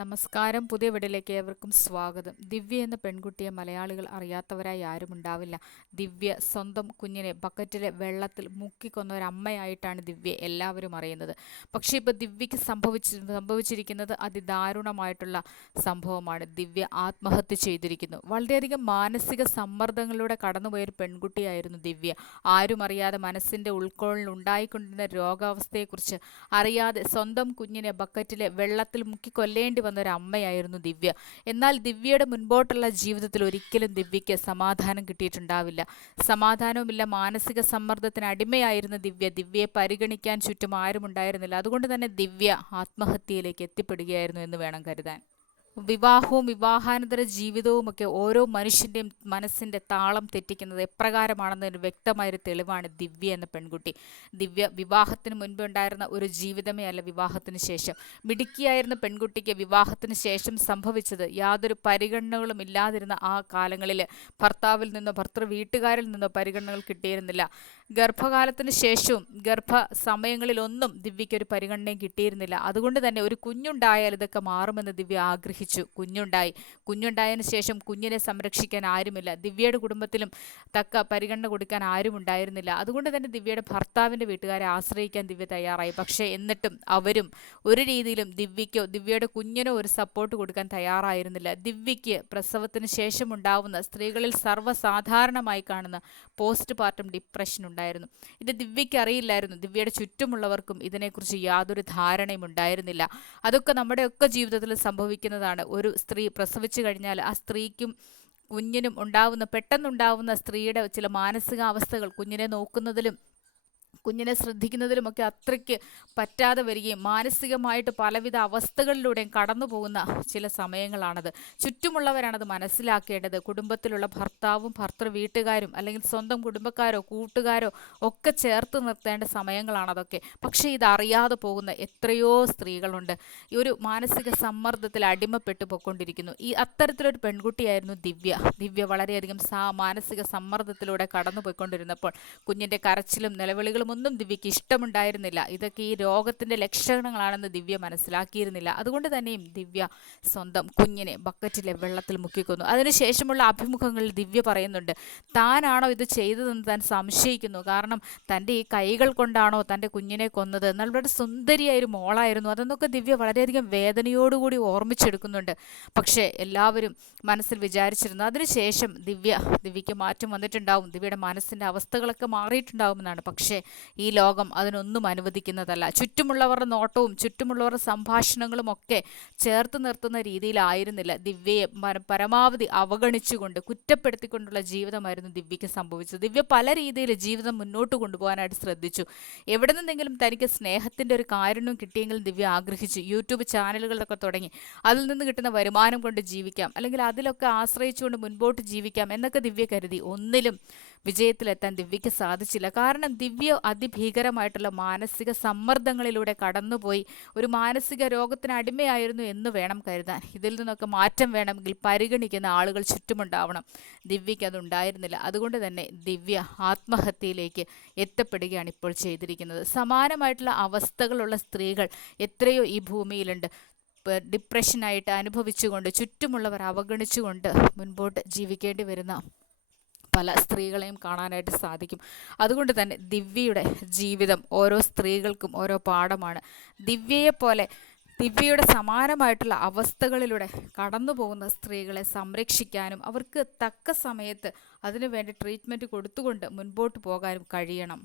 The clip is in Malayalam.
നമസ്കാരം. പുതിയ വീഡിയോയിലേക്ക് ഏവർക്കും സ്വാഗതം. ദിവ്യ എന്ന പെൺകുട്ടിയെ മലയാളികൾ അറിയാത്തവരായി ആരും ഉണ്ടാവില്ല. ദിവ്യ സ്വന്തം കുഞ്ഞിനെ ബക്കറ്റിലെ വെള്ളത്തിൽ മുക്കിക്കൊന്ന ഒരു അമ്മയായിട്ടാണ് ദിവ്യ എല്ലാവരും അറിയുന്നത്. പക്ഷേ ഇപ്പോൾ ദിവ്യക്ക് സംഭവിച്ചിരിക്കുന്നത് അതിദാരുണമായിട്ടുള്ള സംഭവമാണ്. ദിവ്യ ആത്മഹത്യ ചെയ്തിരിക്കുന്നു. വളരെയധികം മാനസിക സമ്മർദ്ദങ്ങളിലൂടെ കടന്നുപോയൊരു പെൺകുട്ടിയായിരുന്നു ദിവ്യ. ആരും അറിയാതെ മനസ്സിൻ്റെ ഉൾക്കൊള്ളിൽ ഉണ്ടായിക്കൊണ്ടിരുന്ന രോഗാവസ്ഥയെക്കുറിച്ച് അറിയാതെ സ്വന്തം കുഞ്ഞിനെ ബക്കറ്റിലെ വെള്ളത്തിൽ മുക്കിക്കൊല്ലേണ്ടി വന്ന ഒരു അമ്മയായിരുന്നു ദിവ്യ. എന്നാൽ ദിവ്യയുടെ മുൻപോട്ടുള്ള ജീവിതത്തിൽ ഒരിക്കലും ദിവ്യയ്ക്ക് സമാധാനം കിട്ടിയിട്ടുണ്ടാവില്ല. സമാധാനവുമില്ല. മാനസിക സമ്മർദ്ദത്തിന് അടിമയായിരുന്ന ദിവ്യയെ പരിഗണിക്കാൻ ചുറ്റും ആരും ഉണ്ടായിരുന്നില്ല. അതുകൊണ്ട് തന്നെ ദിവ്യ ആത്മഹത്യയിലേക്ക് എത്തിപ്പെടുകയായിരുന്നു എന്ന് വേണം കരുതാൻ. വിവാഹവും വിവാഹാനന്തര ജീവിതവുമൊക്കെ ഓരോ മനുഷ്യൻ്റെയും മനസ്സിൻ്റെ താളം തെറ്റിക്കുന്നത് എപ്രകാരമാണെന്നതിന് വ്യക്തമായൊരു തെളിവാണ് ദിവ്യ എന്ന പെൺകുട്ടി. ദിവ്യ വിവാഹത്തിന് മുൻപ് ഉണ്ടായിരുന്ന ഒരു ജീവിതമേ അല്ല വിവാഹത്തിന് ശേഷം. മിടുക്കിയായിരുന്ന പെൺകുട്ടിക്ക് വിവാഹത്തിന് ശേഷം സംഭവിച്ചത് യാതൊരു പരിഗണനകളും ഇല്ലാതിരുന്ന ആ കാലങ്ങളിൽ ഭർത്താവിൽ നിന്നോ ഭർത്തൃ വീട്ടുകാരിൽ നിന്നോ പരിഗണനകൾ കിട്ടിയിരുന്നില്ല. ഗർഭകാലത്തിന് ശേഷവും സമയങ്ങളിലൊന്നും ദിവ്യയ്ക്കൊരു പരിഗണനയും കിട്ടിയിരുന്നില്ല. അതുകൊണ്ട് തന്നെ ഒരു കുഞ്ഞുണ്ടായാൽ ഇതൊക്കെ മാറുമെന്ന് ദിവ്യ ആഗ്രഹിച്ചു. കുഞ്ഞുണ്ടായതിനു ശേഷം കുഞ്ഞിനെ സംരക്ഷിക്കാൻ ആരുമില്ല. ദിവ്യയുടെ കുടുംബത്തിലും തക്ക പരിഗണന കൊടുക്കാൻ ആരും ഉണ്ടായിരുന്നില്ല. അതുകൊണ്ട് തന്നെ ദിവ്യയുടെ ഭർത്താവിൻ്റെ വീട്ടുകാരെ ആശ്രയിക്കാൻ ദിവ്യ തയ്യാറായി. പക്ഷേ എന്നിട്ടും അവരും ഒരു രീതിയിലും ദിവ്യയ്ക്കോ ദിവ്യയുടെ കുഞ്ഞിനോ ഒരു സപ്പോർട്ട് കൊടുക്കാൻ തയ്യാറായിരുന്നില്ല. ദിവ്യയ്ക്ക് പ്രസവത്തിന് ശേഷം ഉണ്ടാവുന്ന സ്ത്രീകളിൽ സർവ്വസാധാരണമായി കാണുന്ന പോസ്റ്റ് പാർട്ടം ഡിപ്രഷൻ ഉണ്ടായിരുന്നു. ഇത് ദിവ്യയ്ക്ക് അറിയില്ലായിരുന്നു. ദിവ്യയുടെ ചുറ്റുമുള്ളവർക്കും ഇതിനെക്കുറിച്ച് യാതൊരു ധാരണയും ഉണ്ടായിരുന്നില്ല. അതൊക്കെ നമ്മുടെയൊക്കെ ജീവിതത്തിൽ സംഭവിക്കുന്നതാണ്. ഒരു സ്ത്രീ പ്രസവിച്ചു കഴിഞ്ഞാൽ ആ സ്ത്രീക്കും കുഞ്ഞിനും പെട്ടെന്നുണ്ടാവുന്ന സ്ത്രീയുടെ ചില മാനസികാവസ്ഥകൾ കുഞ്ഞിനെ നോക്കുന്നതിലും കുഞ്ഞിനെ ശ്രദ്ധിക്കുന്നതിലുമൊക്കെ അത്രയ്ക്ക് പറ്റാതെ വരികയും മാനസികമായിട്ട് പലവിധ അവസ്ഥകളിലൂടെയും കടന്നു പോകുന്ന ചില സമയങ്ങളാണത്. ചുറ്റുമുള്ളവരാണത് മനസ്സിലാക്കേണ്ടത്. കുടുംബത്തിലുള്ള ഭർത്താവും ഭർത്തൃ വീട്ടുകാരും അല്ലെങ്കിൽ സ്വന്തം കുടുംബക്കാരോ കൂട്ടുകാരോ ഒക്കെ ചേർത്ത് നിർത്തേണ്ട സമയങ്ങളാണതൊക്കെ. പക്ഷേ ഇതറിയാതെ പോകുന്ന എത്രയോ സ്ത്രീകളുണ്ട്. ഈ ഒരു മാനസിക സമ്മർദ്ദത്തിൽ അടിമപ്പെട്ടു പോയിക്കൊണ്ടിരിക്കുന്നു. അത്തരത്തിലൊരു പെൺകുട്ടിയായിരുന്നു ദിവ്യ വളരെയധികം മാനസിക സമ്മർദ്ദത്തിലൂടെ കടന്നു പോയിക്കൊണ്ടിരുന്നപ്പോൾ കുഞ്ഞിൻ്റെ കരച്ചിലും നിലവിളികളും ഒന്നും ദിവ്യയ്ക്ക് ഇഷ്ടമുണ്ടായിരുന്നില്ല. ഇതൊക്കെ ഈ രോഗത്തിൻ്റെ ലക്ഷണങ്ങളാണെന്ന് ദിവ്യ മനസ്സിലാക്കിയിരുന്നില്ല. അതുകൊണ്ട് തന്നെയും ദിവ്യ സ്വന്തം കുഞ്ഞിനെ ബക്കറ്റിലെ വെള്ളത്തിൽ മുക്കിക്കൊന്നു. അതിനുശേഷമുള്ള അഭിമുഖങ്ങളിൽ ദിവ്യ പറയുന്നുണ്ട്, താനാണോ ഇത് ചെയ്തതെന്ന് താൻ സംശയിക്കുന്നു. കാരണം തൻ്റെ ഈ കൈകൾ കൊണ്ടാണോ തൻ്റെ കുഞ്ഞിനെ കൊന്നത്? എന്നാൽ വളരെ സുന്ദരിയായൊരു മോളായിരുന്നു അതെന്നൊക്കെ ദിവ്യ വളരെയധികം വേദനയോടുകൂടി ഓർമ്മിച്ചെടുക്കുന്നുണ്ട്. പക്ഷേ എല്ലാവരും മനസ്സിൽ വിചാരിച്ചിരുന്നു അതിനുശേഷം ദിവ്യയ്ക്ക് മാറ്റം വന്നിട്ടുണ്ടാവും, ദിവ്യയുടെ മനസ്സിൻ്റെ അവസ്ഥകളൊക്കെ മാറിയിട്ടുണ്ടാവുമെന്നാണ്. പക്ഷേ ഈ ലോകം അതിനൊന്നും അനുവദിക്കുന്നതല്ല. ചുറ്റുമുള്ളവരുടെ നോട്ടവും ചുറ്റുമുള്ളവരുടെ സംഭാഷണങ്ങളും ഒക്കെ ചേർത്ത് നിർത്തുന്ന രീതിയിലായിരുന്നില്ല. ദിവ്യയെ പരമാവധി അവഗണിച്ചുകൊണ്ട് കുറ്റപ്പെടുത്തിക്കൊണ്ടുള്ള ജീവിതമായിരുന്നു ദിവ്യയ്ക്ക് സംഭവിച്ചത്. ദിവ്യ പല രീതിയിൽ ജീവിതം മുന്നോട്ട് കൊണ്ടുപോകാനായിട്ട് ശ്രദ്ധിച്ചു. എവിടെ നിന്നെങ്കിലും തനിക്ക് സ്നേഹത്തിൻ്റെ ഒരു കാരുണ്യം കിട്ടിയെങ്കിലും ദിവ്യ ആഗ്രഹിച്ചു. യൂട്യൂബ് ചാനലുകളൊക്കെ തുടങ്ങി അതിൽ നിന്ന് കിട്ടുന്ന വരുമാനം കൊണ്ട് ജീവിക്കാം, അല്ലെങ്കിൽ അതിലൊക്കെ ആശ്രയിച്ചുകൊണ്ട് മുൻപോട്ട് ജീവിക്കാം എന്നൊക്കെ ദിവ്യ കരുതി. ഒന്നിലും വിജയത്തിലെത്താൻ ദിവ്യയ്ക്ക് സാധിച്ചില്ല. കാരണം ദിവ്യ അതിഭീകരമായിട്ടുള്ള മാനസിക സമ്മർദ്ദങ്ങളിലൂടെ കടന്നുപോയി ഒരു മാനസിക രോഗത്തിന് അടിമയായിരുന്നു എന്ന് വേണം കരുതാൻ. ഇതിൽ നിന്നൊക്കെ മാറ്റം വേണമെങ്കിൽ പരിഗണിക്കുന്ന ആളുകൾ ചുറ്റുമുണ്ടാവണം. ദിവ്യയ്ക്ക് അതുണ്ടായിരുന്നില്ല. അതുകൊണ്ട് തന്നെ ദിവ്യ ആത്മഹത്യയിലേക്ക് എത്തപ്പെടുകയാണ് ഇപ്പോൾ ചെയ്തിരിക്കുന്നത്. സമാനമായിട്ടുള്ള അവസ്ഥകളുള്ള സ്ത്രീകൾ എത്രയോ ഈ ഭൂമിയിലുണ്ട്. ഡിപ്രഷനായിട്ട് അനുഭവിച്ചുകൊണ്ട് ചുറ്റുമുള്ളവർ അവഗണിച്ചുകൊണ്ട് മുൻപോട്ട് ജീവിക്കേണ്ടി വരുന്ന പല സ്ത്രീകളെയും കാണാനായിട്ട് സാധിക്കും. അതുകൊണ്ട് തന്നെ ദിവ്യയുടെ ജീവിതം ഓരോ സ്ത്രീകൾക്കും ഓരോ പാഠമാണ്. ദിവ്യയുടെ സമാനമായിട്ടുള്ള അവസ്ഥകളിലൂടെ കടന്നു പോകുന്ന സ്ത്രീകളെ സംരക്ഷിക്കാനും അവർക്ക് തക്ക സമയത്ത് അതിനുവേണ്ടി ട്രീറ്റ്മെൻറ്റ് കൊടുത്തുകൊണ്ട് മുൻപോട്ട് പോകാനും കഴിയണം.